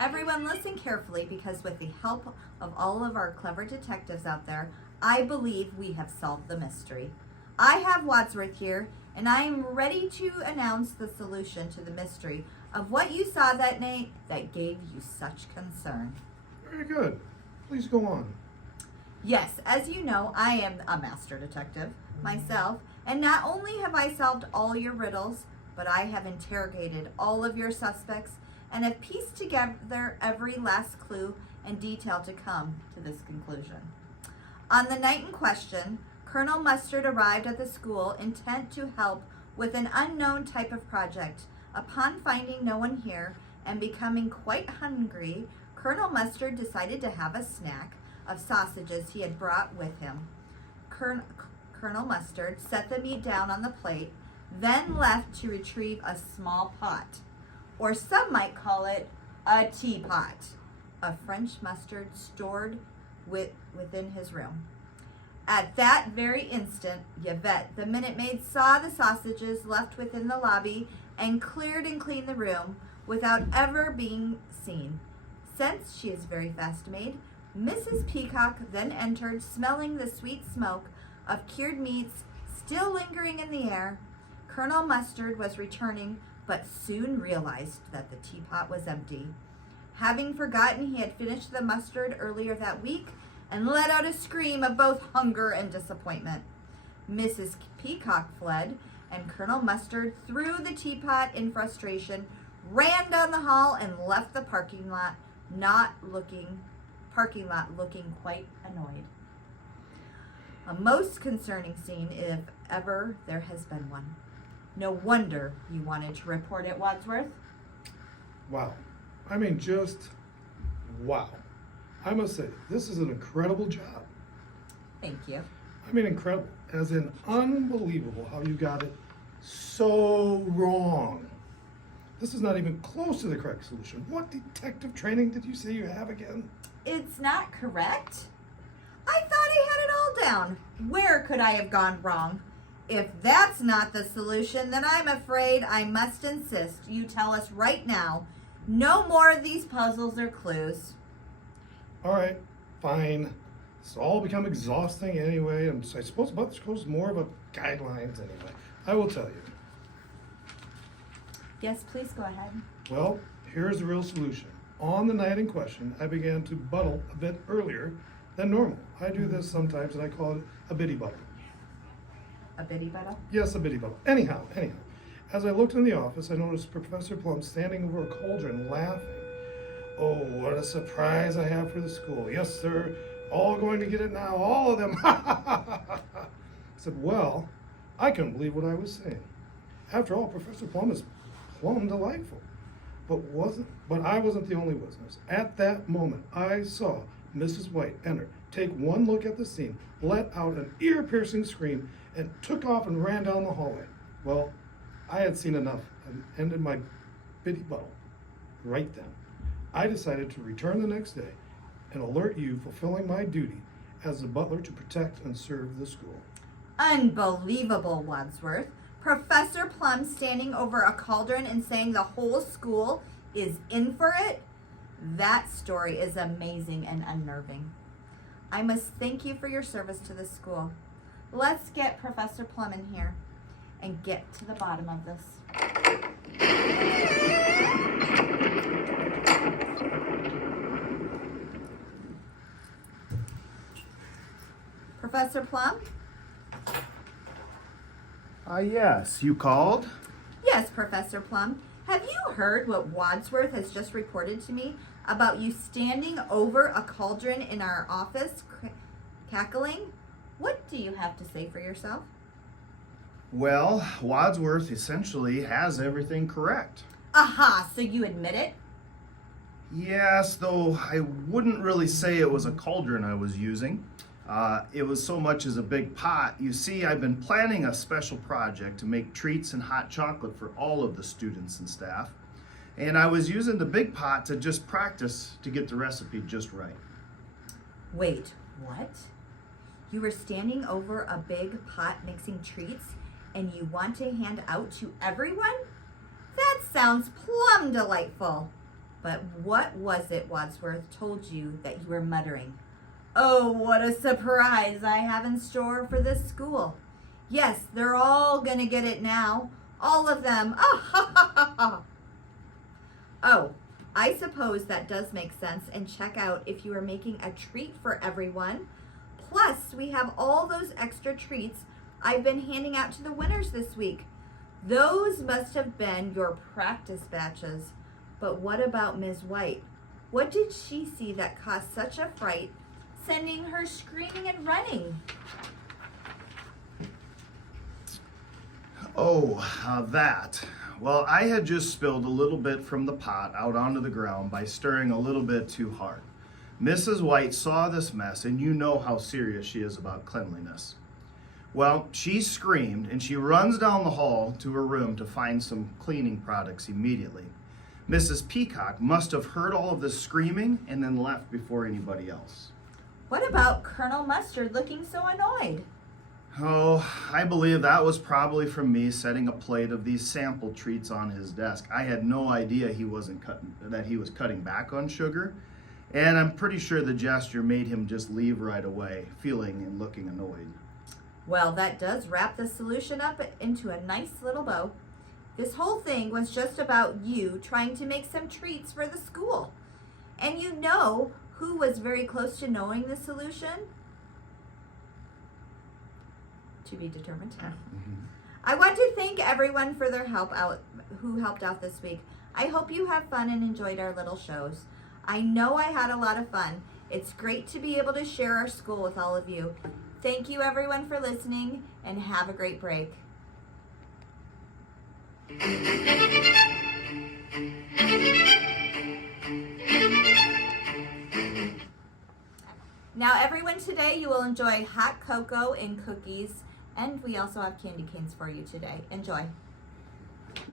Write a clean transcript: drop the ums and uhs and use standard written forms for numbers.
Everyone listen carefully, because with the help of all of our clever detectives out there, I believe we have solved the mystery. I have Wadsworth here, and I am ready to announce the solution to the mystery of what you saw that night that gave you such concern. Very good. Please go on. Yes, as you know, I am a master detective myself, and not only have I solved all your riddles, but I have interrogated all of your suspects and have pieced together every last clue and detail to come to this conclusion. On the night in question, Colonel Mustard arrived at the school intent to help with an unknown type of project. Upon finding no one here and becoming quite hungry, Colonel Mustard decided to have a snack of sausages he had brought with him. Colonel Mustard set the meat down on the plate, then left to retrieve a small pot, or some might call it a teapot, of French mustard stored within his room. At that very instant, Yvette, the minute maid, saw the sausages left within the lobby and cleared and cleaned the room without ever being seen. Since she is very fast made, Mrs. Peacock then entered, smelling the sweet smoke of cured meats still lingering in the air. Colonel Mustard was returning, but soon realized that the teapot was empty, having forgotten he had finished the mustard earlier that week, and let out a scream of both hunger and disappointment. Mrs. Peacock fled, and Colonel Mustard threw the teapot in frustration, ran down the hall, and left the parking lot looking quite annoyed. A most concerning scene, if ever there has been one. No wonder you wanted to report it, Wadsworth. Wow. I mean, just wow. I must say, this is an incredible job. Thank you. I mean, incredible, as in unbelievable how you got it so wrong. This is not even close to the correct solution. What detective training did you say you have again? It's not correct. I thought I had it all down. Where could I have gone wrong? If that's not the solution, then I'm afraid I must insist you tell us right now. No more of these puzzles or clues. All right, fine. It's all become exhausting anyway, and I suppose more of a guidelines anyway. I will tell you. Yes, please go ahead. Well, here's the real solution. On the night in question, I began to buttle a bit earlier than normal. I do this sometimes, and I call it a bitty buttle. A bitty buttle? Yes, a bitty buttle. Anyhow. As I looked in the office, I noticed Professor Plum standing over a cauldron laughing. Oh, what a surprise I have for the school. Yes, they're all going to get it now, all of them. I said, well, I couldn't believe what I was saying. After all, Professor Plum is plumb delightful. But I wasn't the only witness. At that moment, I saw Mrs. White enter, take one look at the scene, let out an ear-piercing scream, and took off and ran down the hallway. Well, I had seen enough and ended my bitty buttle right then. I decided to return the next day and alert you, fulfilling my duty as the butler to protect and serve the school. Unbelievable, Wadsworth. Professor Plum standing over a cauldron and saying the whole school is in for it? That story is amazing and unnerving. I must thank you for your service to the school. Let's get Professor Plum in here and get to the bottom of this. Professor Plum? Yes, you called? Yes, Professor Plum. Have you heard what Wadsworth has just reported to me about you standing over a cauldron in our office, cackling? What do you have to say for yourself? Well, Wadsworth essentially has everything correct. Aha, so you admit it? Yes, though I wouldn't really say it was a cauldron I was using. It was so much as a big pot. You see, I've been planning a special project to make treats and hot chocolate for all of the students and staff. And I was using the big pot to just practice to get the recipe just right. Wait, what? You were standing over a big pot mixing treats and you want to hand out to everyone? That sounds plumb delightful. But what was it Wadsworth told you that you were muttering? Oh, what a surprise I have in store for this school. Yes, they're all gonna get it now. All of them. Ah, ha, ha, ha, ha. Oh, I suppose that does make sense. And check out if you are making a treat for everyone. Plus, we have all those extra treats I've been handing out to the winners this week. Those must have been your practice batches. But what about Ms. White? What did she see that caused such a fright, sending her screaming and running? Oh, that. Well, I had just spilled a little bit from the pot out onto the ground by stirring a little bit too hard. Mrs. White saw this mess, and you know how serious she is about cleanliness. Well, she screamed, and she runs down the hall to her room to find some cleaning products immediately. Mrs. Peacock must have heard all of this screaming and then left before anybody else. What about Colonel Mustard looking so annoyed? Oh, I believe that was probably from me setting a plate of these sample treats on his desk. I had no idea he was cutting back on sugar, and I'm pretty sure the gesture made him just leave right away, feeling and looking annoyed. Well, that does wrap the solution up into a nice little bow. This whole thing was just about you trying to make some treats for the school. And you know who was very close to knowing the solution? To be determined. I want to thank everyone for their who helped out this week. I hope you have fun and enjoyed our little shows. I know I had a lot of fun. It's great to be able to share our school with all of you. Thank you everyone for listening, and have a great break. Now everyone, today you will enjoy hot cocoa and cookies, and we also have candy canes for you today. Enjoy.